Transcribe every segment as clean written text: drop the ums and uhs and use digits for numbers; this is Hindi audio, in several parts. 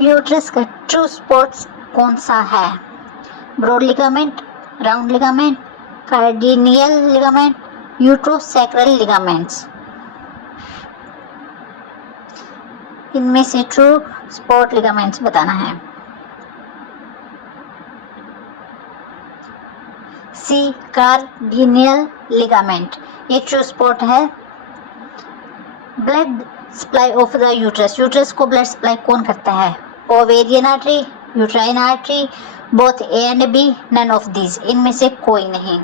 यूट्रस का ट्रू स्पॉट कौन सा है? Broad ligament, round ligament, cardinal ligament, uterosacral ligaments. इनमें से ट्रू स्पॉट लिगामेंट्स बताना है। सी कार्डिनियल लिगामेंट, ये ट्रू स्पॉट है। Blood supply of the uterus, uterus को ब्लड सप्लाई कौन करता है? Ovarian artery, uterine artery, both A and B, none of these, इनमें से कोई नहीं।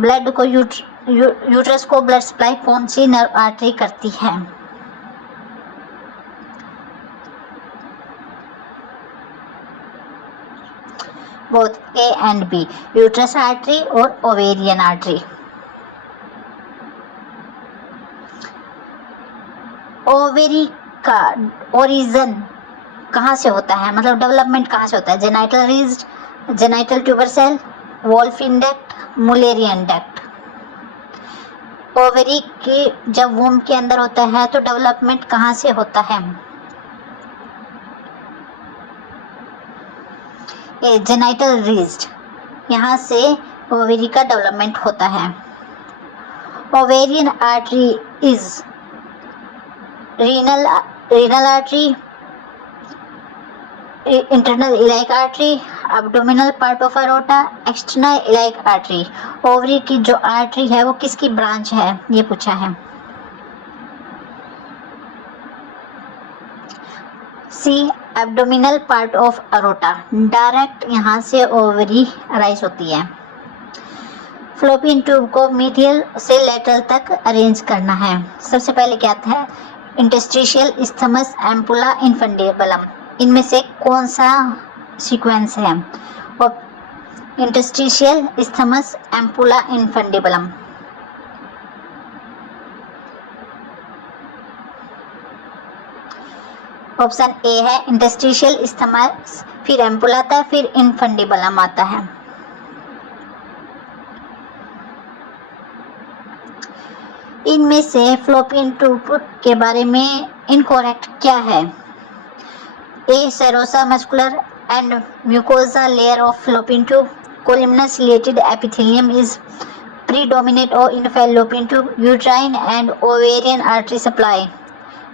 ब्लड को यूट्रस को ब्लड सप्लाई कौन सी नर्व आर्टरी करती है? Both A and B, uterus artery और ओवेरियन आर्टरी। ओवेरी का ओरिजिन कहाँ से होता है, मतलब डेवलपमेंट कहाँ से होता है? जेनाइटल रीज्ड, genital tubercle, Wolffian duct, Mullerian duct. Ovary की जब वूम के अंदर होता है तो डेवलपमेंट कहाँ से होता है? जेनाइटल रीज्ड, यहाँ से ओवेरी का डेवलपमेंट होता है। Ovarian artery is renal artery, internal iliac artery, abdominal part of aorta, external iliac artery। Ovary की जो आर्टरी है वो किसकी ब्रांच है, ये पूछा है। C abdominal part of aorta, direct यहाँ से ओवरी राइज होती है। फ्लोपियन ट्यूब को मीडियल से लेटरल तक अरेंज करना है। सबसे पहले क्या था? इंटरस्टिशियल इस्थमस एम्पुला इनफंडिबुलम, इनमें से कौन सा सीक्वेंस है? और interstitial isthmus ampulla infundibulum. Option A है इंटरस्टिशियल इस्थमस, फिर एम्पुला आता है, फिर इनफंडिबुलम आता है। इनमें से फ्लोपियन ट्यूब के बारे में इनकरेक्ट क्या है? A serosa muscular and mucosa layer of fallopian tube, columnar related epithelium is predominate in fallopian tube, uterine and ovarian artery supply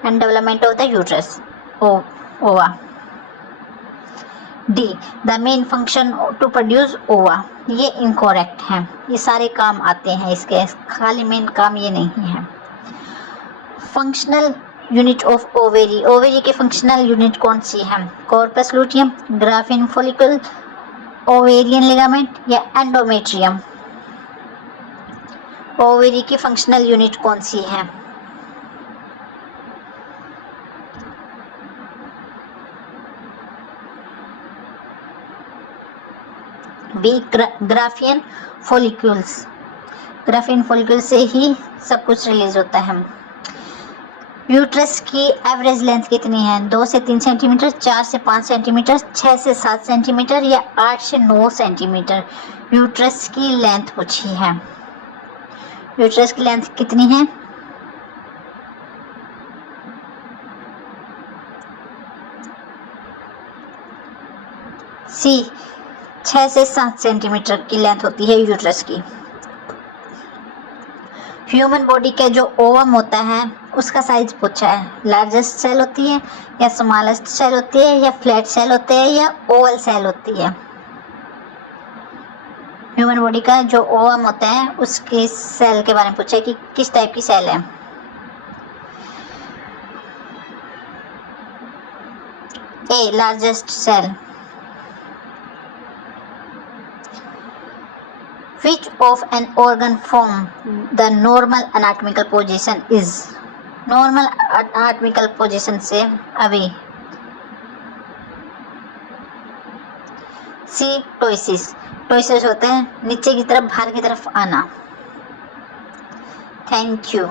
and development of the uterus, ova. D the main function to produce ova, ये incorrect है। ये सारे काम आते हैं इसके, खाली मेन काम ये नहीं है। Functional unit of ovary, ovary के फंक्शनल यूनिट कौन सी है? Corpus luteum, graphene follicle, ovarian ligament या एंडोमेट्रियम। ओवेरी की फंक्शनल यूनिट कौन सी है? B Graafian follicles, Graafian follicle से ही सब कुछ रिलीज होता है। यूट्रस की एवरेज लेंथ कितनी है? 2 से 3 सेंटीमीटर, 4 से 5 सेंटीमीटर, 6 से 7 सेंटीमीटर या 8 से 9 सेंटीमीटर। यूट्रस की लेंथ पूछी है। यूट्रस की लेंथ कितनी है? सी 6 से 7 सेंटीमीटर की लेंथ होती है यूट्रस की। ह्यूमन बॉडी के जो ओवम होता है उसका साइज पूछा है। लार्जेस्ट सेल होती है या स्मॉलेस्ट सेल होती है या फ्लैट सेल होते हैं या ओवल सेल होती है? ह्यूमन बॉडी का जो ओवम होता है उसके सेल के बारे में पूछा है कि किस टाइप की सेल है। A largest cell. Which of an organ form the normal anatomical position is? Normal anatomical position से अभी सी टोइसिस, टोइसिस होता है नीचे की तरफ बाहर की तरफ आना। Thank you.